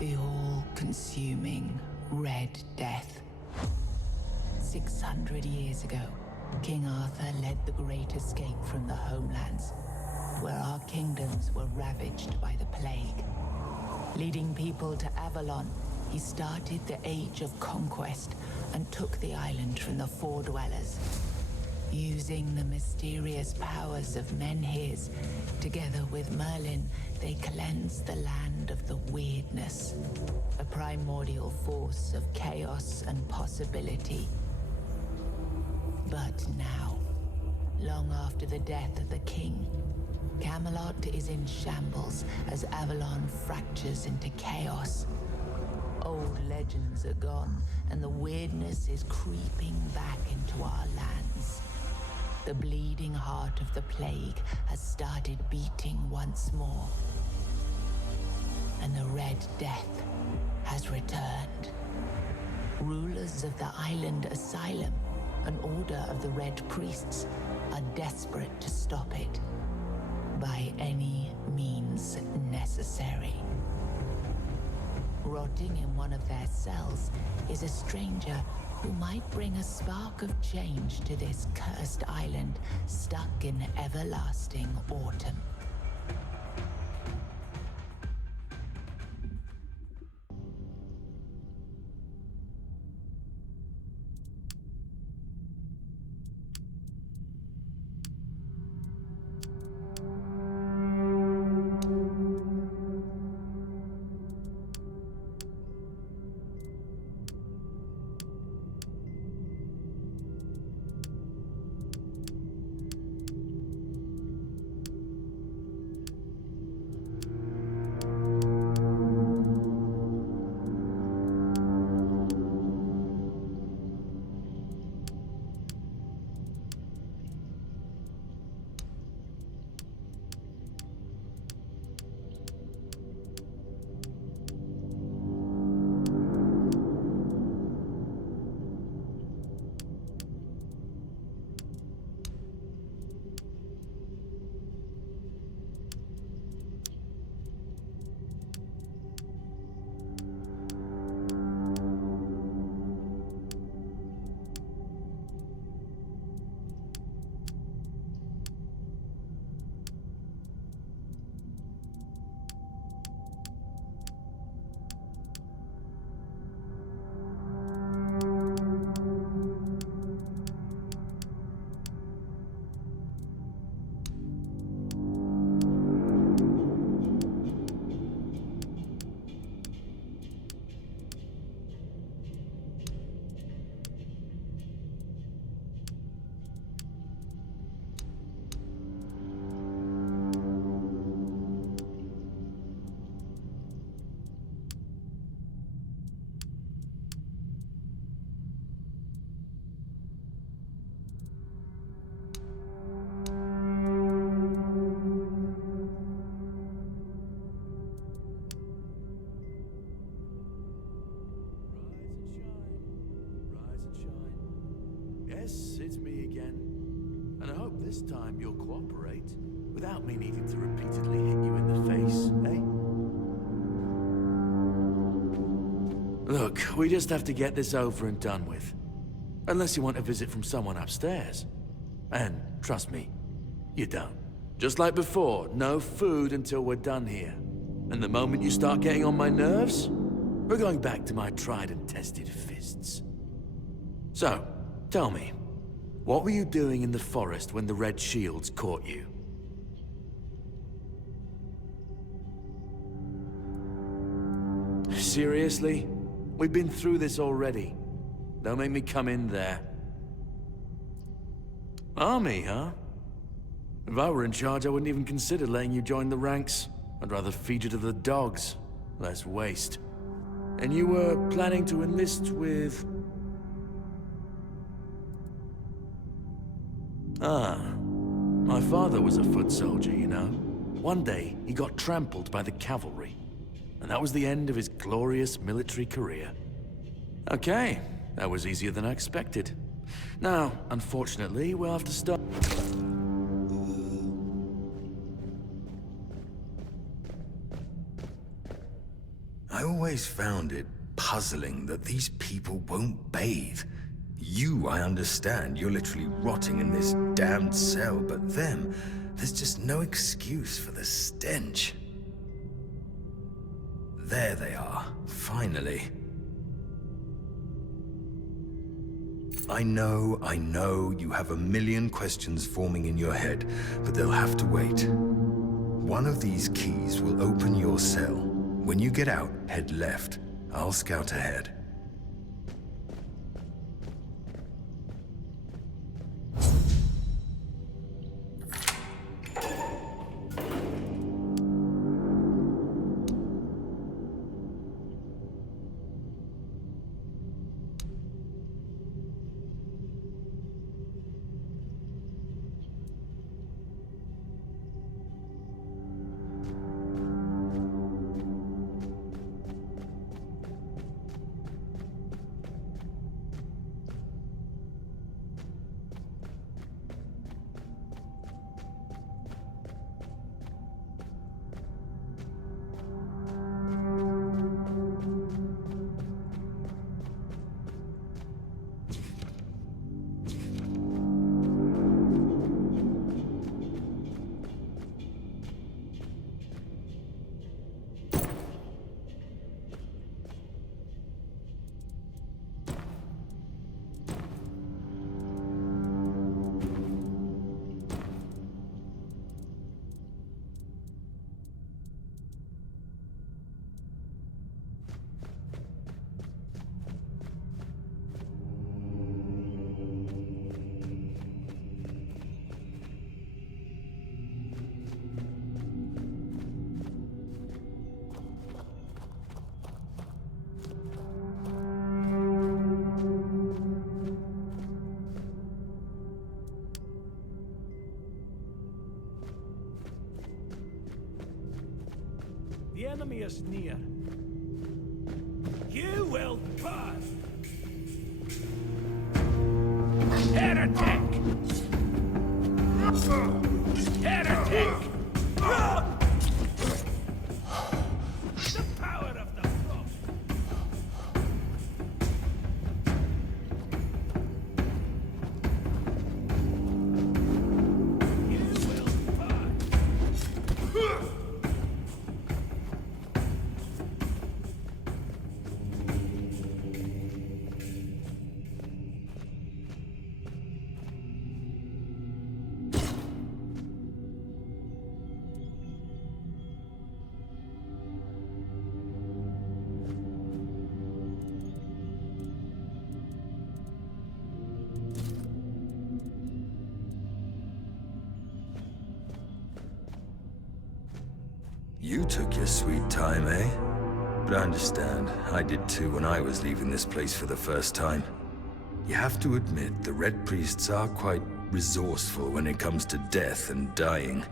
The all-consuming Red Death. 600 years ago, King Arthur led the Great Escape from the homelands, where our kingdoms were ravaged by the plague. Leading people to Avalon, he started the Age of Conquest and took the island from the Four Dwellers. Using the mysterious powers of Menhirs, together with Merlin, they cleansed the land of the weirdness, a primordial force of chaos and possibility. But now, long after the death of the king, Camelot is in shambles as Avalon fractures into chaos. Old legends are gone, and the weirdness is creeping back into our lands. The bleeding heart of the plague has started beating once more. And the Red Death has returned. Rulers of the island asylum, an order of the Red Priests, are desperate to stop it by any means necessary. Rotting in one of their cells is a stranger who might bring a spark of change to this cursed island stuck in everlasting autumn. It's me again. And I hope this time you'll cooperate without me needing to repeatedly hit you in the face, eh? Look, we just have to get this over and done with. Unless you want a visit from someone upstairs. And trust me, you don't. Just like before, no food until we're done here. And the moment you start getting on my nerves, we're going back to my tried and tested fists. So, tell me, what were you doing in the forest when the Red Shields caught you? Seriously? We've been through this already. Don't make me come in there. Army, huh? If I were in charge, I wouldn't even consider letting you join the ranks. I'd rather feed you to the dogs. Less waste. And you were planning to enlist with... Ah, my father was a foot soldier, you know. One day, he got trampled by the cavalry. And that was the end of his glorious military career. Okay, that was easier than I expected. Now, unfortunately, we'll have to start... I always found it puzzling that these people won't bathe. You, I understand, you're literally rotting in this damned cell, but them, there's just no excuse for the stench. There they are, finally. I know, you have a million questions forming in your head, but they'll have to wait. One of these keys will open your cell. When you get out, head left. I'll scout ahead. The enemy is near. You will pass! Heretic! Heretic! The power of the frost! You will pass! You took your sweet time, eh? But I understand. I did too when I was leaving this place for the first time. You have to admit, the Red Priests are quite resourceful when it comes to death and dying.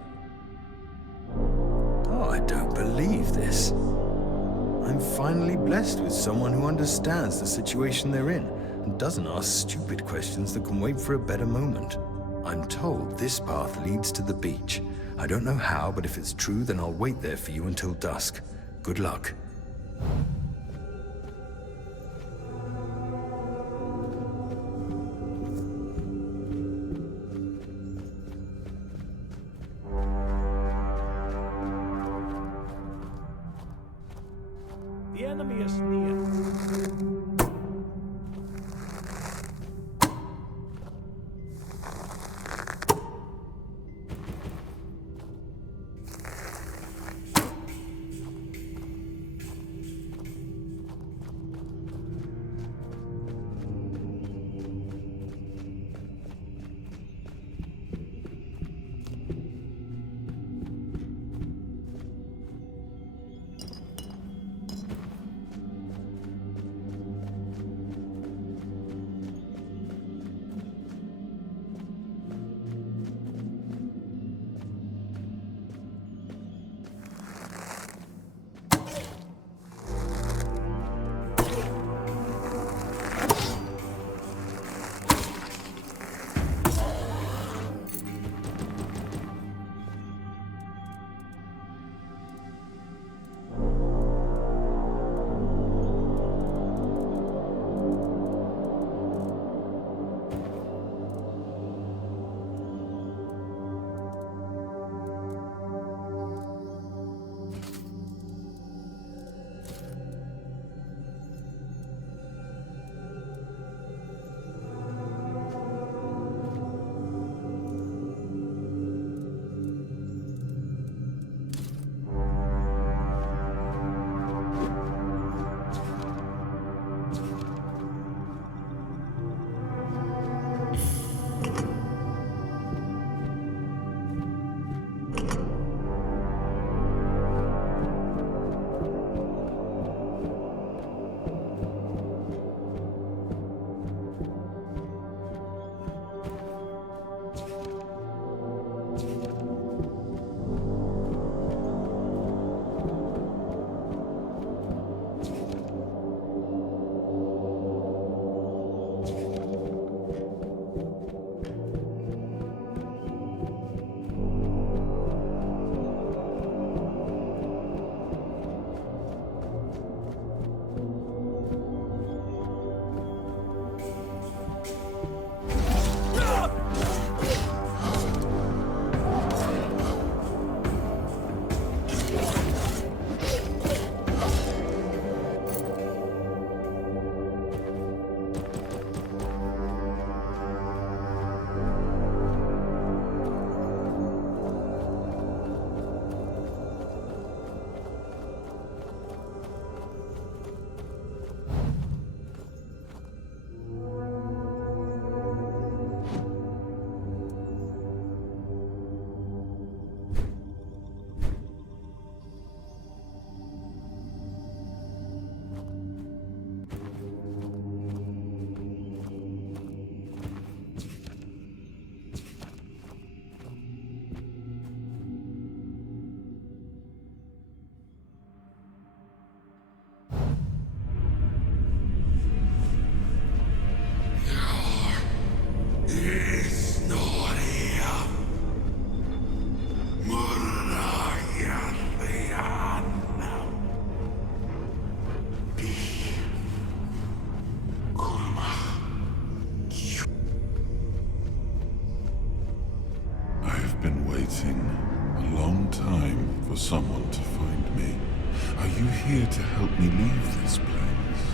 Oh, I don't believe this. I'm finally blessed with someone who understands the situation they're in and doesn't ask stupid questions that can wait for a better moment. I'm told this path leads to the beach. I don't know how, but if it's true, then I'll wait there for you until dusk. Good luck. The enemy is near. here to help me leave this place?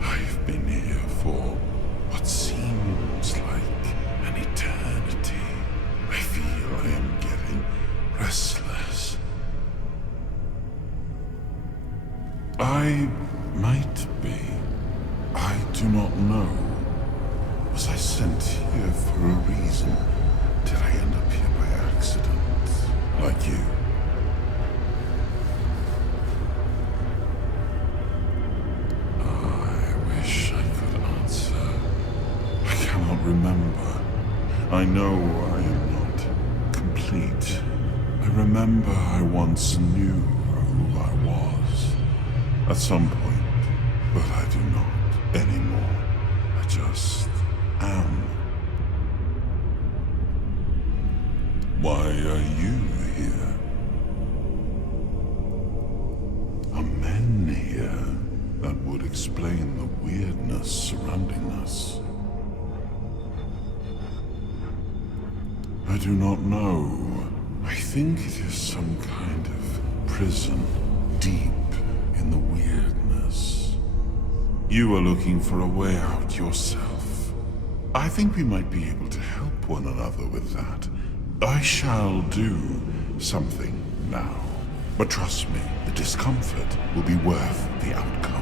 I've been here for what seems like an eternity. I feel I am getting restless. I might be. I do not know. Was I sent here for a reason? Did I end up here by accident? Like you? I wish I could answer. I cannot remember. I know I am not complete. I remember I once knew who I was. At some point, but I do not anymore. I just am. Why are you here? Are men here? That would explain the weirdness surrounding us. I do not know. I think it is some kind of prison, deep in the weirdness. You are looking for a way out yourself. I think we might be able to help one another with that. I shall do something now. But trust me, the discomfort will be worth the outcome.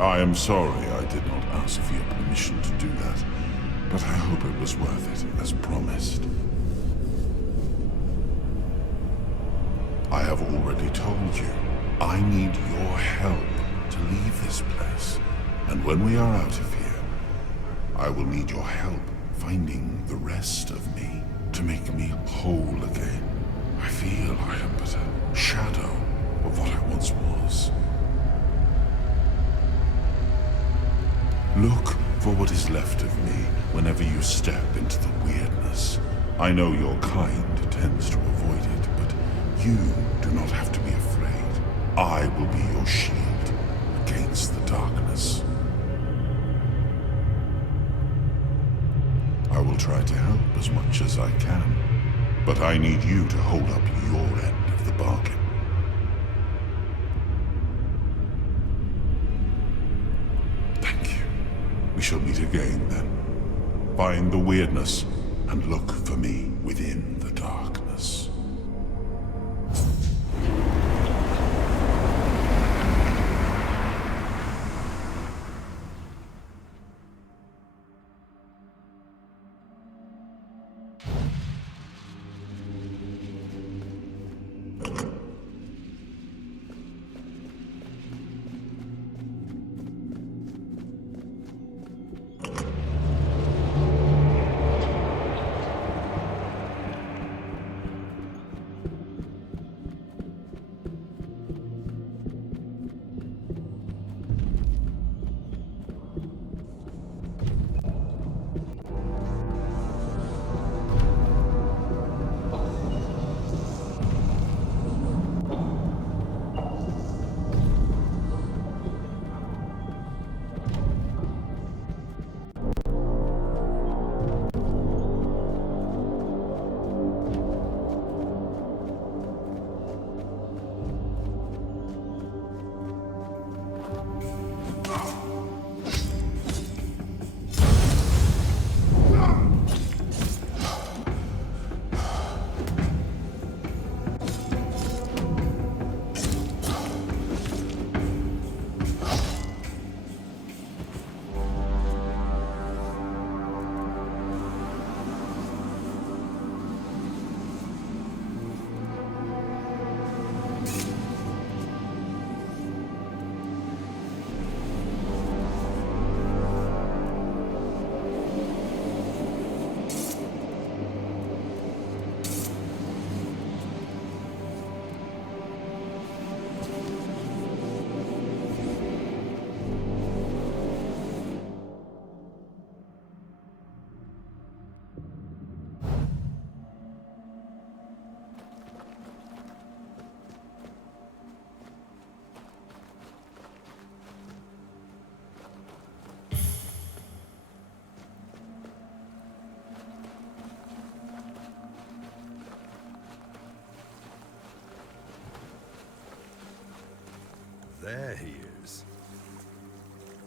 I am sorry I did not ask for your permission to do that, but I hope it was worth it, as promised. I have already told you, I need your help to leave this place. And when we are out of here, I will need your help finding the rest of me to make me whole again. I feel I am but a shadow of what I once was. Look for what is left of me whenever you step into the weirdness. I know your kind tends to avoid it, but you do not have to be afraid. I will be your shield against the darkness. I will try to help as much as I can, but I need you to hold up your end of the bargain. We shall meet again, then. Find the weirdness, and look for me within the darkness. There he is.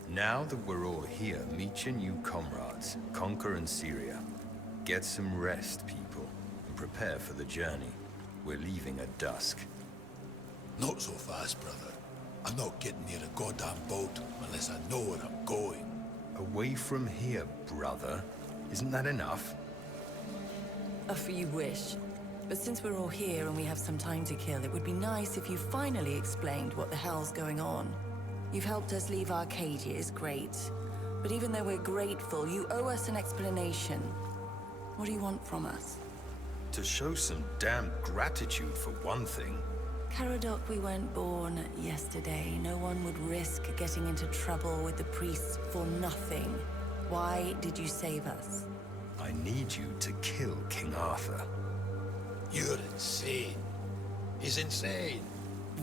Now that we're all here, meet your new comrades, Conquer and Syria. Get some rest, people, and prepare for the journey. We're leaving at dusk. Not so fast, brother. I'm not getting near a goddamn boat unless I know where I'm going. Away from here, brother. Isn't that enough? If you wish. But since we're all here and we have some time to kill, it would be nice if you finally explained what the hell's going on. You've helped us leave Arcadia, great. But even though we're grateful, you owe us an explanation. What do you want from us? To show some damn gratitude for one thing. Caradoc, we weren't born yesterday. No one would risk getting into trouble with the priests for nothing. Why did you save us? I need you to kill King Arthur. You're insane. He's insane.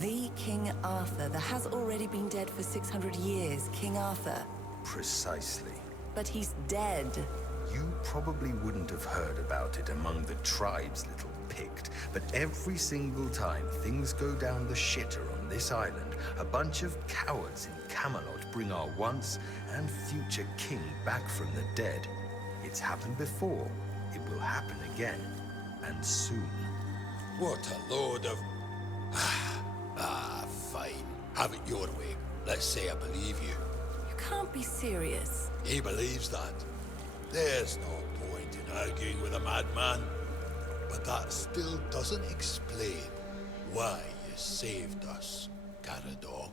The King Arthur that has already been dead for 600 years, King Arthur. Precisely. But he's dead. You probably wouldn't have heard about it among the tribes, little Pict, but every single time things go down the shitter on this island, a bunch of cowards in Camelot bring our once and future king back from the dead. It's happened before. It will happen again. And soon. What a load of... fine. Have it your way. Let's say I believe you. You can't be serious. He believes that. There's no point in arguing with a madman. But that still doesn't explain why you saved us, Caradoc.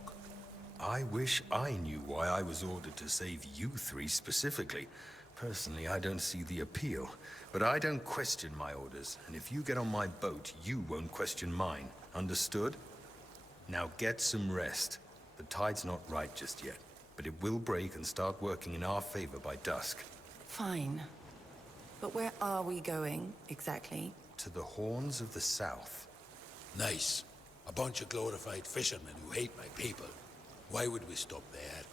I wish I knew why I was ordered to save you three specifically. Personally, I don't see the appeal. But I don't question my orders, and if you get on my boat, you won't question mine. Understood? Now get some rest. The tide's not right just yet, but it will break and start working in our favor by dusk. Fine. But where are we going, exactly? To the Horns of the South. Nice. A bunch of glorified fishermen who hate my people. Why would we stop there?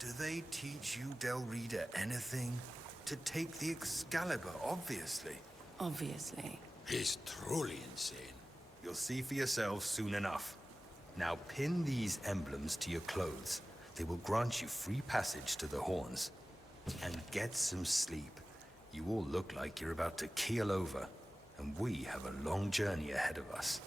Do they teach you, Del Rita, anything? To take the Excalibur, obviously. Obviously. He's truly insane. You'll see for yourselves soon enough. Now pin these emblems to your clothes. They will grant you free passage to the Horns. And get some sleep. You all look like you're about to keel over. And we have a long journey ahead of us.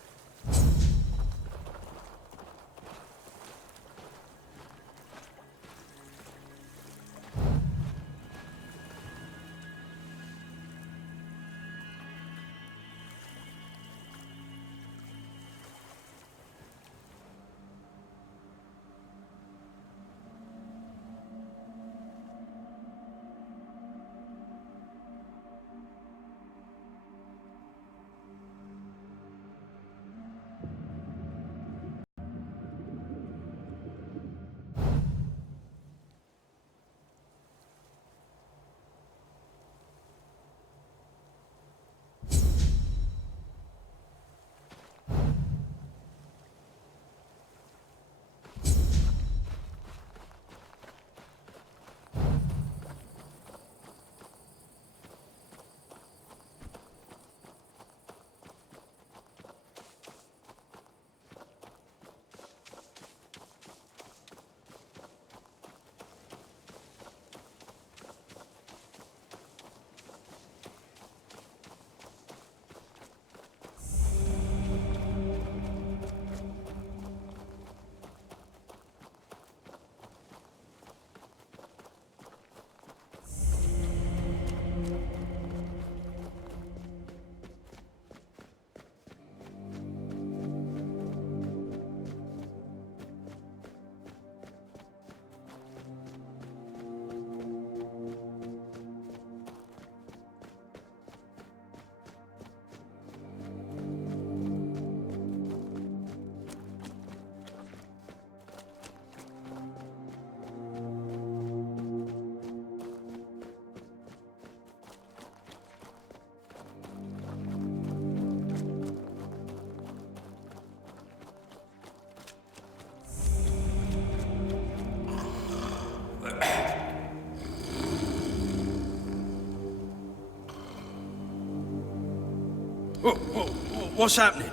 What's happening?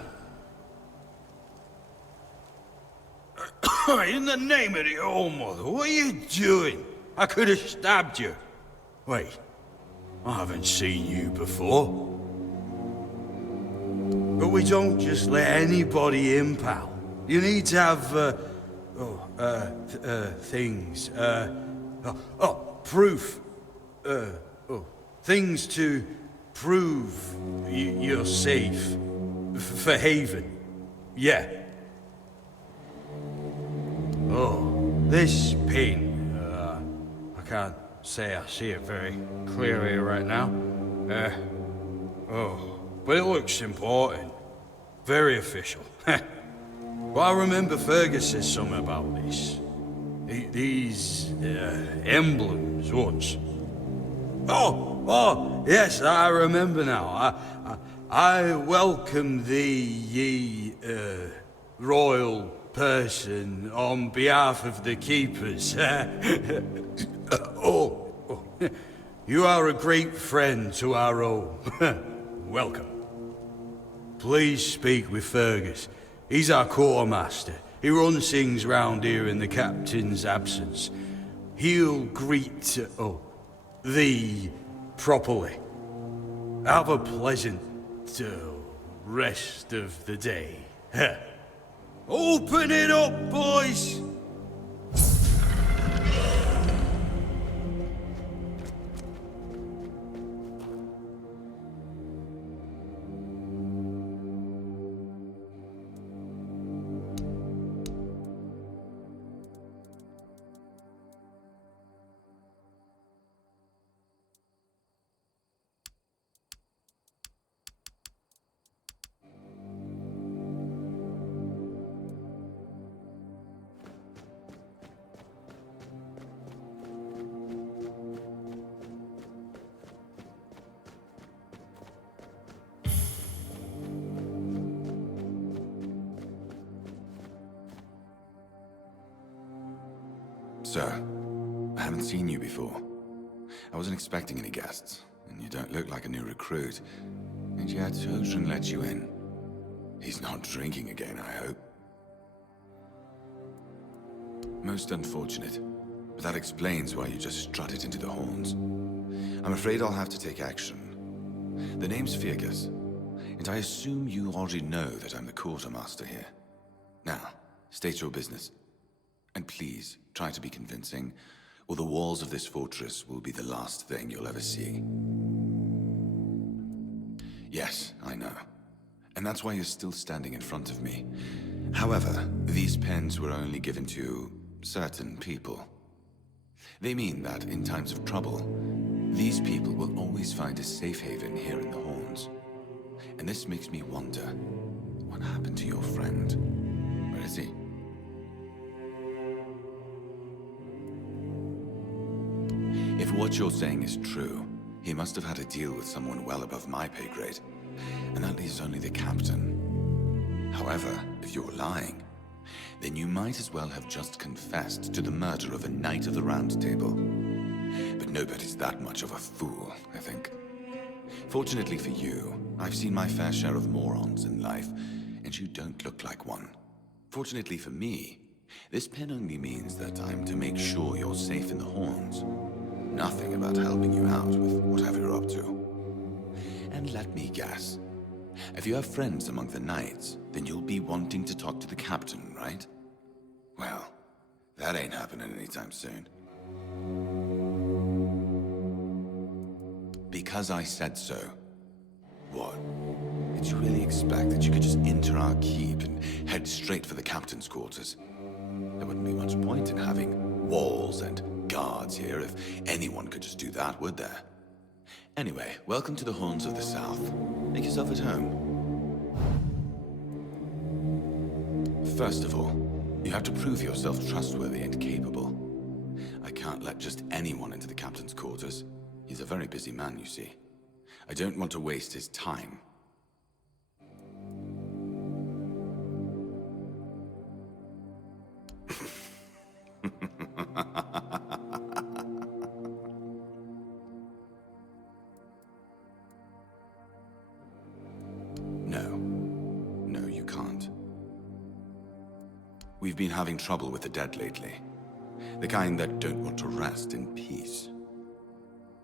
In the name of the All-Mother, what are you doing? I could have stabbed you. Wait, I haven't seen you before. But we don't just let anybody in, pal. You need to have, things, proof. Things to prove you're safe. For Haven. Yeah. Oh, this pin. I can't say I see it very clearly right now. But it looks important. Very official. Well, I remember Fergus said something about this. These emblems once. Oh, yes, I remember now. I welcome thee, ye, royal person, on behalf of the keepers. You are a great friend to our own. Welcome. Please speak with Fergus. He's our quartermaster. He runs things round here in the captain's absence. He'll greet, thee properly. Have a pleasant rest of the day. Open it up, boys! Sir, I haven't seen you before. I wasn't expecting any guests, and you don't look like a new recruit. And yet, Ocean let you in. He's not drinking again, I hope. Most unfortunate, but that explains why you just strutted into the horns. I'm afraid I'll have to take action. The name's Fergus, and I assume you already know that I'm the quartermaster here. Now, state your business. And please, try to be convincing, or the walls of this fortress will be the last thing you'll ever see. Yes, I know. And that's why you're still standing in front of me. However, these pens were only given to certain people. They mean that in times of trouble, these people will always find a safe haven here in the Horns. And this makes me wonder, what happened to your friend? Where is he? If what you're saying is true, he must have had a deal with someone well above my pay grade. And that leaves only the captain. However, if you're lying, then you might as well have just confessed to the murder of a Knight of the Round Table. But nobody's that much of a fool, I think. Fortunately for you, I've seen my fair share of morons in life, and you don't look like one. Fortunately for me, this pen only means that I'm to make sure you're safe in the Horns. Nothing about helping you out with whatever you're up to. And let me guess. If you have friends among the knights, then you'll be wanting to talk to the captain, right? Well, that ain't happening anytime soon. Because I said so. What? Did you really expect that you could just enter our keep and head straight for the captain's quarters? There wouldn't be much point in having walls and guards here if anyone could just do that, would there? Anyway, welcome to the Horns of the South. Make yourself at home. First of all, you have to prove yourself trustworthy and capable. I can't let just anyone into the captain's quarters. He's a very busy man, you see. I don't want to waste his time. No, you can't. We've been having trouble with the dead lately. The kind that don't want to rest in peace.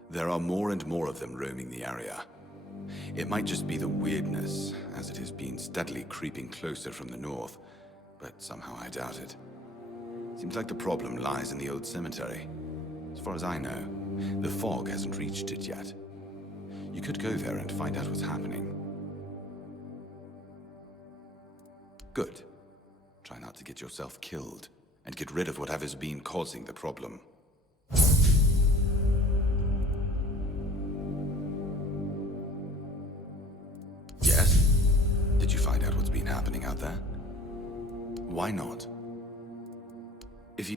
There are more and more of them roaming the area. It might just be the weirdness, as it has been steadily creeping closer from the north, but somehow I doubt it. Seems like the problem lies in the old cemetery. As far as I know, the fog hasn't reached it yet. You could go there and find out what's happening. Good. Try not to get yourself killed, and get rid of whatever's been causing the problem. Yes? Did you find out what's been happening out there? Why not? If you...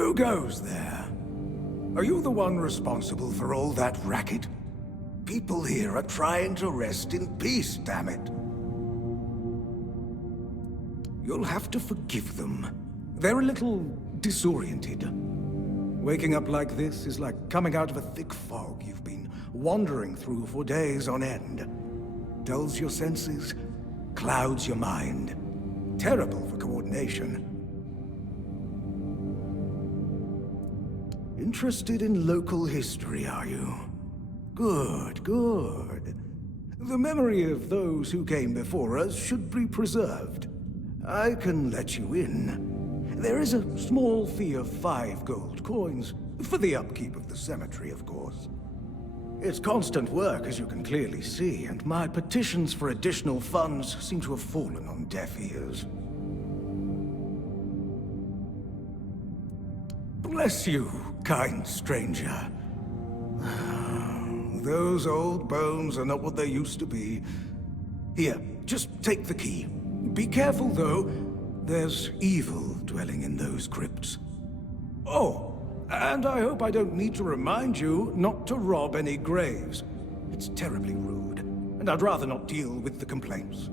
Who goes there? Are you the one responsible for all that racket? People here are trying to rest in peace, damn it. You'll have to forgive them. They're a little disoriented. Waking up like this is like coming out of a thick fog you've been wandering through for days on end. Dulls your senses, clouds your mind. Terrible for coordination. Interested in local history, are you? Good, good. The memory of those who came before us should be preserved. I can let you in. There is a small fee of 5 gold coins, for the upkeep of the cemetery, of course. It's constant work, as you can clearly see, and my petitions for additional funds seem to have fallen on deaf ears. Bless you, kind stranger. Those old bones are not what they used to be. Here, just take the key. Be careful, though. There's evil dwelling in those crypts. Oh, and I hope I don't need to remind you not to rob any graves. It's terribly rude, and I'd rather not deal with the complaints.